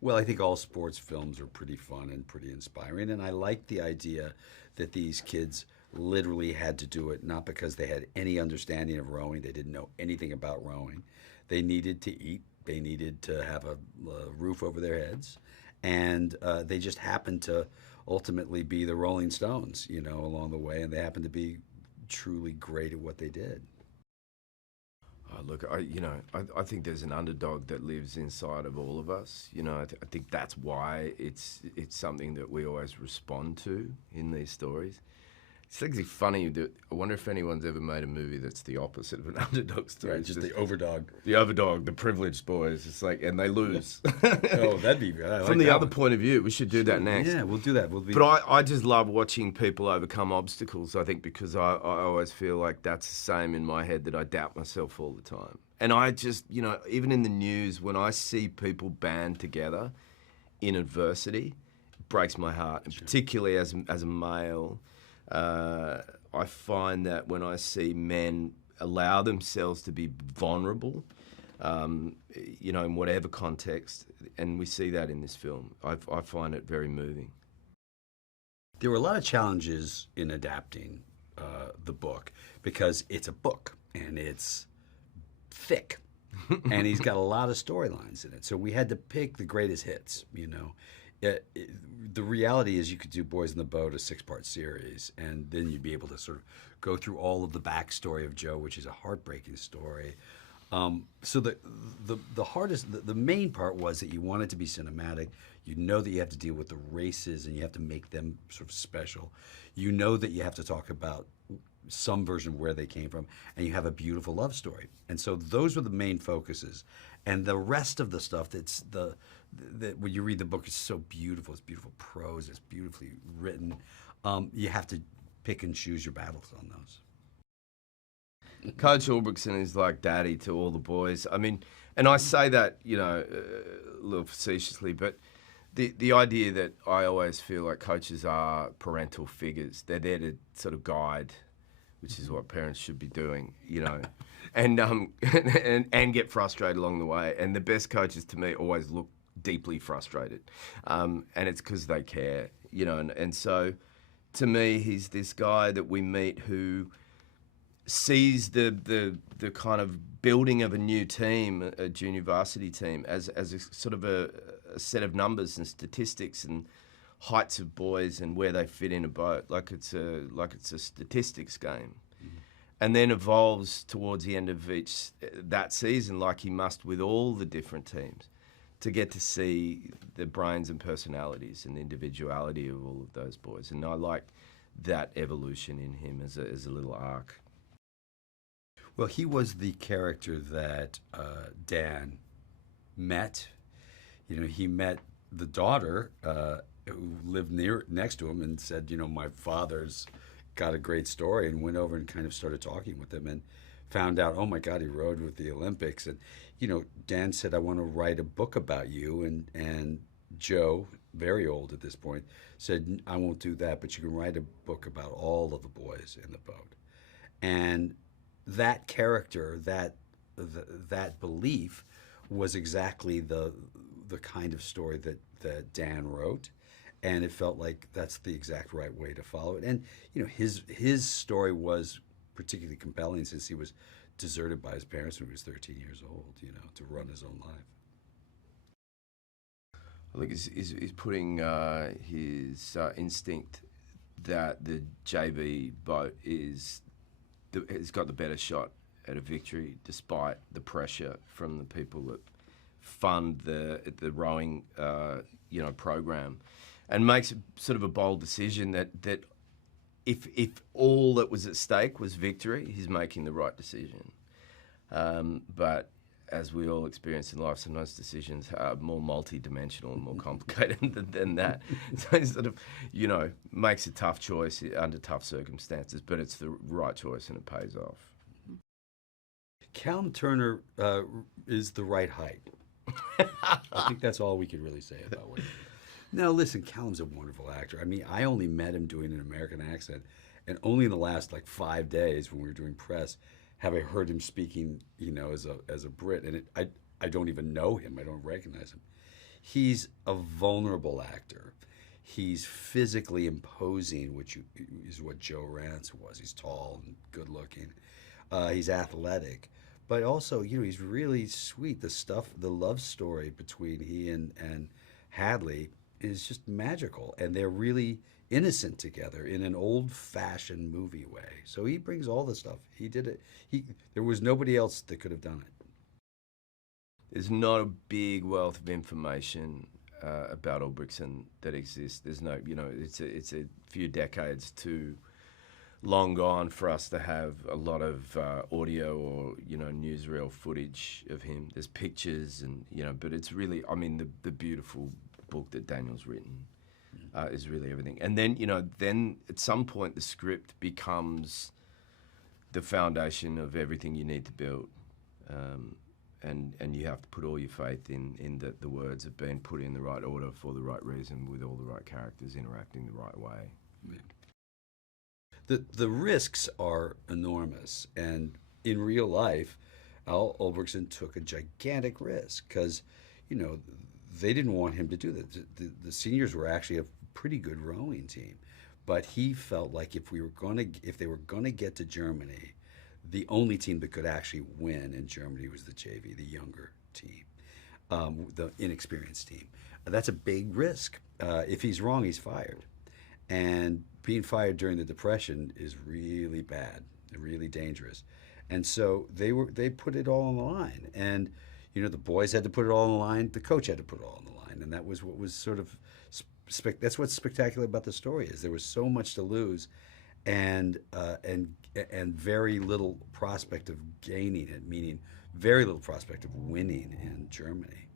Well, I think all sports films are pretty fun and pretty inspiring, and I like the idea that these kids literally had to do it not because they had any understanding of rowing, they didn't know anything about rowing. They needed to eat, they needed to have a roof over their heads, and they just happened to ultimately be the Rolling Stones, along the way, and they happened to be truly great at what they did. Oh, look, I think there's an underdog that lives inside of all of us. I think that's why it's something that we always respond to in these stories. It's actually funny that I wonder if anyone's ever made a movie that's the opposite of an underdog story. Right, just the overdog. The overdog, the privileged boys. It's like, and they lose. Oh, that'd be good. From the other point of view, we should do that next. Yeah, we'll do that. But I just love watching people overcome obstacles, I think, because I always feel like that's the same in my head, that I doubt myself all the time. And I just, even in the news, when I see people band together in adversity, it breaks my heart. And particularly as a male, I find that when I see men allow themselves to be vulnerable, in whatever context, and we see that in this film, I find it very moving. There were a lot of challenges in adapting the book because it's a book and it's thick and he's got a lot of storylines in it. So we had to pick the greatest hits. The reality is you could do Boys in the Boat, a 6-part series, and then you'd be able to sort of go through all of the backstory of Joe, which is a heartbreaking story. So the main part was that you want it to be cinematic. You know that you have to deal with the races and you have to make them sort of special. You know that you have to talk about some version of where they came from, and you have a beautiful love story. And so those were the main focuses. And the rest of the stuff that when you read the book, it's so beautiful. It's beautiful prose. It's beautifully written. You have to pick and choose your battles on those. Coach Ulbrickson is like daddy to all the boys. I mean, and I say that, a little facetiously, but the idea that I always feel like coaches are parental figures. They're there to sort of guide, which is what parents should be doing, and and get frustrated along the way. And the best coaches to me always look deeply frustrated, and it's because they care, and so to me, he's this guy that we meet who sees the kind of building of a new team, a junior varsity team, as a sort of a set of numbers and statistics and heights of boys and where they fit in a boat, like it's a statistics game, and then evolves towards the end of that season, like he must with all the different teams, to get to see the brains and personalities and the individuality of all of those boys. And I like that evolution in him as a little arc. Well, he was the character that Dan met. He met the daughter who lived next to him and said, my father's got a great story, and went over and kind of started talking with him and found out, oh my God, he rode with the Olympics. And, Dan said, I want to write a book about you. And Joe, very old at this point, said, I won't do that, but you can write a book about all of the boys in the boat. And that character, that belief was exactly the kind of story that Dan wrote. And it felt like that's the exact right way to follow it. And, his story was particularly compelling since he was deserted by his parents when he was 13 years old, to run his own life. I think he's putting his instinct that the JV boat has got the better shot at a victory, despite the pressure from the people that fund the rowing program, and makes sort of a bold decision that if all that was at stake was victory, he's making the right decision. But as we all experience in life, sometimes decisions are more multi-dimensional and more complicated than that. So he sort of, makes a tough choice under tough circumstances, but it's the right choice and it pays off. Callum Turner is the right height. I think that's all we could really say about what he is. No, listen, Callum's a wonderful actor. I mean, I only met him doing an American accent, and only in the last 5 days when we were doing press have I heard him speaking, as a Brit, and I don't even know him. I don't recognize him. He's a vulnerable actor. He's physically imposing, which is what Joe Rance was. He's tall and good looking. He's athletic, but also, he's really sweet. The love story between he and Hadley is just magical, and they're really innocent together in an old-fashioned movie way. So he brings all the stuff. He did it. There was nobody else that could have done it. There's not a big wealth of information about Ulbrickson that exists. There's no, it's a few decades too long gone for us to have a lot of audio or newsreel footage of him. There's pictures and but it's really, the beautiful book that Daniel's written is really everything. And then then at some point the script becomes the foundation of everything you need to build. And you have to put all your faith in that the words have been put in the right order for the right reason, with all the right characters interacting the right way. Yeah. The risks are enormous, and in real life, Al Ulbrickson took a gigantic risk because, they didn't want him to do that. The seniors were actually a pretty good rowing team, but he felt like if they were gonna get to Germany, the only team that could actually win in Germany was the JV, the younger team, the inexperienced team. That's a big risk. If he's wrong, he's fired. And being fired during the Depression is really bad, really dangerous. And so they put it all on the line. And, the boys had to put it all on the line. The coach had to put it all on the line. And that was what was sort of, that's what's spectacular about the story, is there was so much to lose. And very little prospect of gaining it, meaning very little prospect of winning in Germany.